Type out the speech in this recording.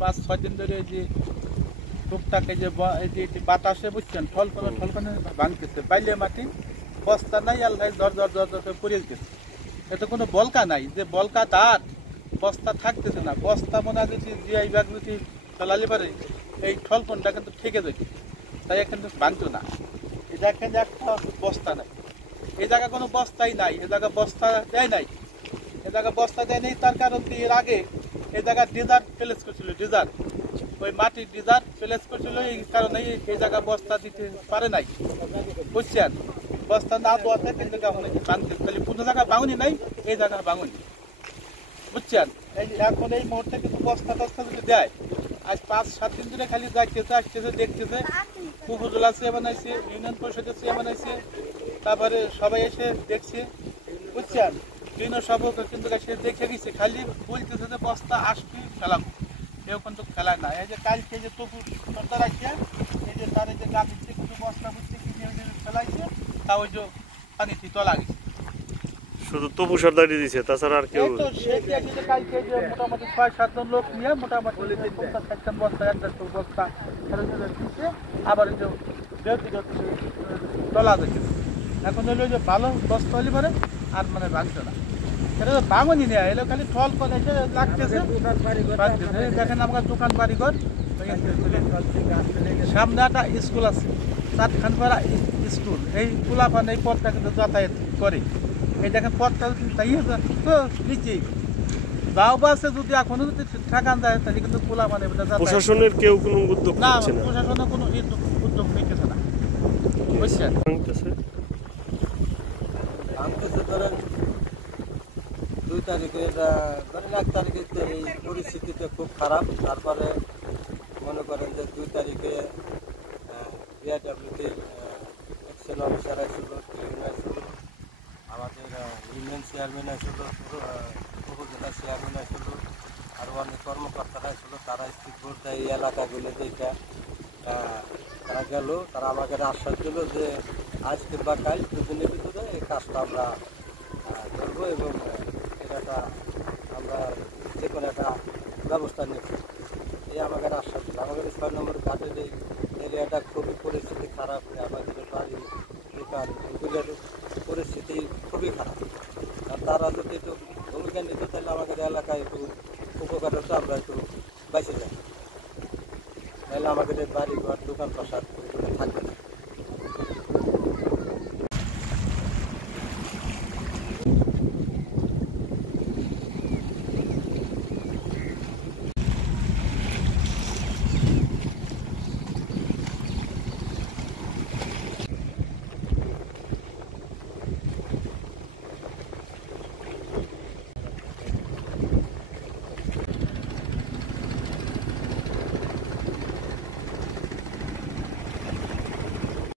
5-6 দিন ধরে যে টুকটাক এই যে বাতাসে বুঝছেন ঠলকনে ভাঙতেছে, বাইলে মাটি বস্তা নাই, আল্লাহ দর পড়ে গেছে। এতে কোনো বলকা নাই, যে বলকা তার বস্তা থাকতেছে না। বস্তা মনে হয় যে এই ব্যাগ যদি ফেলালে পারে এই ঠলকনটা কিন্তু ঠেকে যেত, তাই কিন্তু ভাঙতো না। এই দেখেন যে একটা বস্তা নাই, এই জায়গায় কোনো বস্তাই নাই, এ জায়গায় বস্তা দেয় নাই, এ জায়গায় বস্তা দেয় নাই। তার কারণ কি, এর আগে এই জায়গায় ডিজার প্লেস করছিল, ডিজার ওই মাটির ডিজার প্লেস করছিল, এই কারণে এই জায়গায় বস্তা দিতে পারে নাই, বুঝছেন। বস্তা না দেওয়াতে কিন্তু ভাঙতে খালি কোনো জায়গায় ভাঙনি নাই, এই জায়গায় ভাঙনি, বুঝছেন। এই এখন এই মুহূর্তে কিন্তু বস্তা টস্তা যদি দেয়, আজ 5-7 দিন ধরে খালি যাইতেছে আসতেছে দেখতেছে, উপজেলা চেয়ারম্যান আছে, ইউনিয়ন পরিষদের চেয়ারম্যান আছে, তারপরে সবাই এসে দেখছে, বুঝছেন। বিভিন্ন সভা কিন্তু এসে দেখে গেছে, খালি বলতেছে যে বস্তা আসবি ফেলাবো, কেউ কিন্তু খেলায় না। এই যে কালকে যে তবু সর্দার আসছে, এই যে তার এই যে গাছের থেকে কিছু বস্তা বুঝতে কিনে ফেলাইছে, তা ওই যে পানিতে তলা গেছে। শুধু তবু সর্দারি দিছে, তাছাড়া আর কেউ কালকে যে মোটামুটি 6-7 জন লোক নিয়ে মোটামুটি 50-60 বস্তা 1-1 বস্তা দিচ্ছে, আবার এই যে তলা দেখে। এখন হলো যে ভালো বস্তা হলে পারে আর মানে ভাঙছে না, এটা তো ভাঙনি নেই, এলো খালি ঠল করে লাগতেছে। দেখেন আমার দোকান বাড়িঘর, সামনে একটা স্কুল আছে, চাঁদখানপাড়া স্কুল, এই পোলাপান এই পথটা কিন্তু যাতায়াত করে। এই দেখেন পথটা নিচে যাও বাসে যদি এখনো যদি ঠেকান যায়, তাহলে কিন্তু পোলাপান প্রশাসনের কেউ কোনো উদ্যোগ না, নিচ্ছে না, প্রশাসনের কোনো উদ্যোগ নিতেছে না, বুঝছেন। ধরেন 2 তারিখে ধরেন 1 তারিখে তো এই পরিস্থিতিটা খুব খারাপ। তারপরে মনে করেন যে 2 তারিখে বিআরডব্লিউতে অ্যাকশন অফিসার আসছিল, আসছিল, আমাদের ইউনিয়ন চেয়ারম্যান আসছিল, উপজেলা চেয়ারম্যান আসছিল, আরও অনেক কর্মকর্তারা আসছিল। তারা স্থির বলতে এই এলাকাগুলো দেখা তারা গেল, তারা আমাকে আশ্বাস দিল যে আজ কিংবা কাল 2 দিনের ভিতরে এই কাজটা আমরা করবো এবং এটা আমরা যে কোনো একটা ব্যবস্থা নেব, এই আমাকে আশ্বাস দিল। আমাদের 6 নম্বর ঘাটের এই এরিয়াটা খুবই পরিস্থিতি খারাপ, আমাদের বাড়ি দোকান এগুলোর পরিস্থিতি খুবই খারাপ। আর তারা যদি একটু ভূমিকা নিত, তাহলে আমাদের এলাকায় একটু উপকার হতো, আমরা একটু বেঁচে যাই, তাহলে আমাদের বাড়ি ঘর দোকান প্রসাদ থাকবে না।